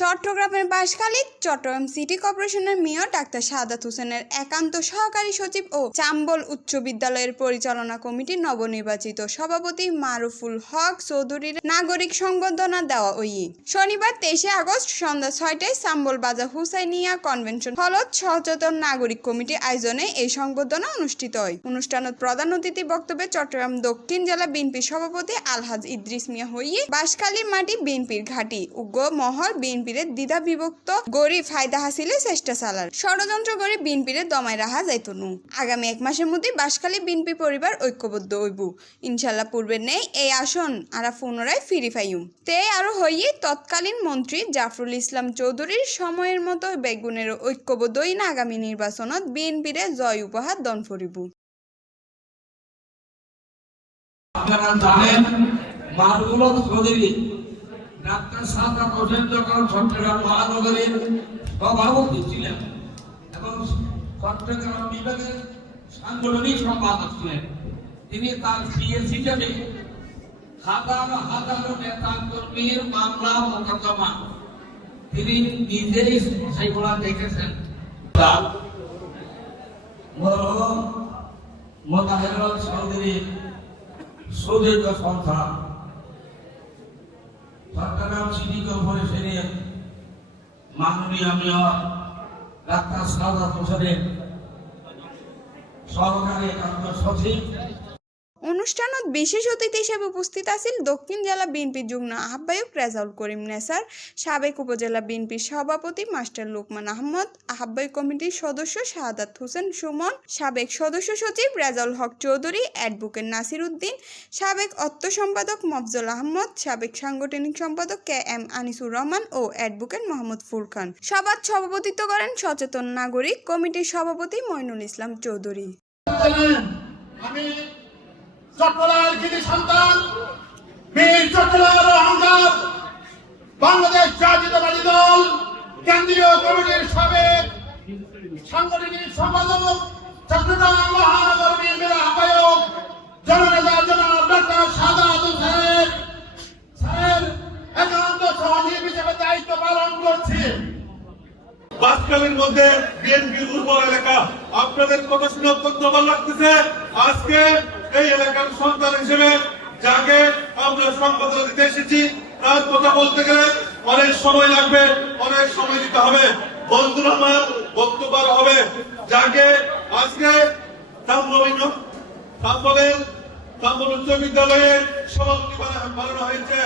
চট্টগ্রামের বাঁশখালী চট্টগ্রাম সিটি কর্পোরেশনের mayor doctor শাহাদাত হোসেনের একান্ত সহকারী সচিব ও চাম্বল উচ্চ বিদ্যালয়ের পরিচালনা কমিটির নবনির্বাচিত সভাপতি মারুফুল হক চৌধুরীর নাগরিক সংবর্ধনা দেওয়া শনিবার 23 আগস্ট সন্ধ্যা 6টায় চাম্বল বাজার হুসাইনিয়া কনভেনশন হলত সচেতন নাগরিক কমিটির আয়োজনে এই সংবর্ধনা অনুষ্ঠিত হয়। অনুষ্ঠানত প্রধান অতিথি বক্তব্যে চট্টগ্রাম দক্ষিণ জেলা বিএনপির সভাপতি আলহাজ ইদ্রিস মিয়া বাঁশখালীর মাটি বিএনপির ঘাঁটি উগ্র মহল বিএনপির দ্বিধা বিভক্ত গড়ি ফায়দা হাসিলে চেষ্টা চালার ষড়যন্ত্র করে বিএনপির দমায় রাখা যাইত নু। আগামী 1 মাসের মধ্যে বাঁশখালী বিএনপি পরিবার ঐক্যবদ্ধ হইব ইনশাল্লাহ। পূর্বে নেই এই আসন আরা পুনরায় ফিরি পাইম তে আরো হইয়ে তৎকালীন মন্ত্রী জাফরুল ইসলাম চৌধুরীর সময়ের মতো বেগুনের ঐক্যবদ্ধ না আগামী নির্বাচনত বিএনপির জয় উপহার দন ফরিব। আপনারা জানেন মারুফুল চৌধুরী ডাক্তার শাহাদাত হোসেন যখন চট্টগ্রাম মহানগরীর সভাপতি ছিলেন এবং চট্টগ্রাম বিভাগের সাংগঠনিক সম্পাদক ছিলেন, তিনি তার সিএস হিসেবে হাজার হাজার নেতা কর্মীর মামলা মোকদ্দমা তিনি নিজেই সেগুলা দেখেছেন। মোতাহেরুল চৌধুরী সুদীর্ঘ সন্তান চট্টগ্রাম সিটি কর্পোরেশনের মাননীয় মেয়র ডাক্তার শাহাদাত হোসেনের সহকারী একান্ত সচিব। অনুষ্ঠানত বিশেষ অতিথি হিসেবে উপস্থিত আছেন দক্ষিণ জেলা বিএনপির যুগ্ম আহ্বায়ক রেজাউল করিম নেসার, সাবেক উপজেলা বিএনপির সভাপতি মাস্টার লোকমান আহমদ, আহ্বায়ক কমিটির সদস্য শাহাদাত হোসেন সুমন, সাবেক সদস্য সচিব রেজাউল হক চৌধুরী, অ্যাডভোকেট নাসির উদ্দিন, সাবেক অর্থ সম্পাদক মফজল আহমদ, সাবেক সাংগঠনিক সম্পাদক KM আনিসুর রহমান ও অ্যাডভোকেট মোহাম্মদ ফুরকান। সভায় সভাপতিত্ব করেন সচেতন নাগরিক কমিটির সভাপতি মইনুল ইসলাম চৌধুরী। চট্টগ্রামের কৃতি সন্তান বীর চট্টগ্রামের অহংকার বাংলাদেশ জাতীয়তাবাদী দল কেন্দ্রীয় কমিটির সাবেক সাংগঠনিক সম্পাদক চট্টগ্রাম মহানগর বিএনপির আহ্বায়ক জননেতা জনাব ডাক্তার শাহাদাত হোসেন স্যার একান্ত সহযোগী হিসেবে দায়িত্ব পালন করছি। বাঁশখালীর মধ্যে বিএনপির উর্বর এলাকা, আপনাদের কথা শুনে অত্যন্ত ভালো লাগতেছে। আজকে এই এলাকার সন্তান হিসেবে যাকে আমরা সম্পাদনা দিতে এসেছি তার কথা বলতে গেলে অনেক সময় লাগবে, অনেক সময় দিতে হবে। বন্ধুরা আমার বক্তব্য হবে যাকে আজকে চাম্বল উচ্চ বিদ্যালয়ের সভাপতি বানানো হয়েছে।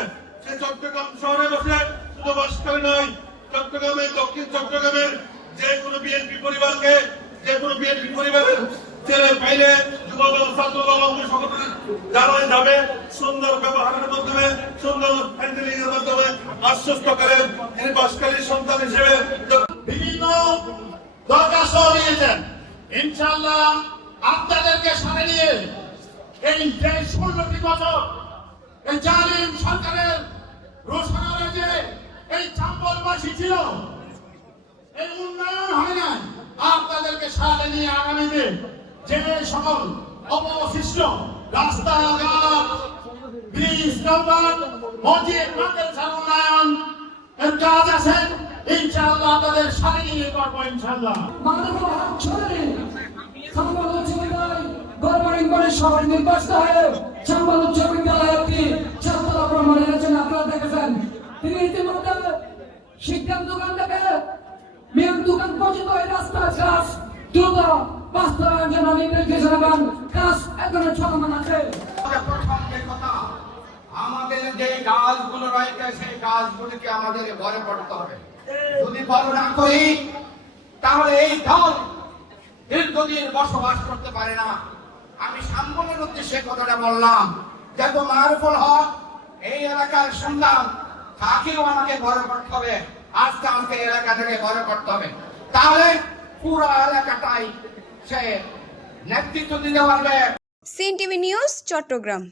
সে চট্টগ্রাম শহরে বসে শুধু বাঁশখালী নয়, চট্টগ্রামের দক্ষিণ চট্টগ্রামের যে কোনো বিএনপি পরিবারকে, যে কোনো বিএনপি পরিবারের ছেলে পাইলে যুবদল ছাত্রদল অঙ্গ সংগঠনের যারা যাবে সুন্দর ব্যবহারের মাধ্যমে, সুন্দর হ্যান্ডেলিং এর মাধ্যমে আশ্বস্ত করেন। তিনি বাঁশখালীর সন্তান হিসেবে বিভিন্ন দরখাস্ত নিয়েছেন, ইনশাআল্লাহ আপনাদেরকে সাথে নিয়ে এই যে 16টি বছর এই জালিম সরকারের রোশনারে যে এই চাম্বলবাসী ছিল, এই উন্নয়ন হয় না, আপনাদেরকে সাথে নিয়ে আগামীতে যে সকল অবশিষ্ট রাস্তাঘাট, ব্রিজ, কালভার্ট, মসজিদ, মাদ্রাসার উন্নয়ন এর কাজ আছে, ইনশাআল্লাহ আপনাদের সাথে নিয়ে করবো ইনশাআল্লাহ। মাননীয় চৌধুরী চাম্বল উচ্চ বিদ্যালয় গভর্নমেন্ট বডির সভাপতি নির্বাচিত হয়ে চাম্বল উচ্চ বিদ্যালয়ের একটি ছাত্র ভ্রমণের জন্য আপনারা দেখেছেন। তিনি ইতিমধ্যে শিক্ষার দোকান থেকে মেয়র দোকান পর্যন্ত এই রাস্তার কাজ দ্রুত বাস্তবায়নের জন্য নির্দেশ দেন। কাজ এখনো চলমান আছে। আমাদের যে কাজগুলো রয়েছে সেই কাজগুলিকে আমাদের ঘরে পড়তে হবে। যদি বড় না করি তাহলে এই দল দীর্ঘদিন বসবাস করতে পারে না। আমি সাম্বলের উদ্দেশ্যে কথাটা বললাম, যেহেতু মারুফুল হক এই এলাকার সন্তান, তাকেও আমাকে ঘরে করতে হবে, আস্তে আস্তে এলাকা থেকে ঘরে করতে হবে, তাহলে পুরো এলাকাটাই সে নেতৃত্ব দিতে পারবে। CNTV news, Chittagong.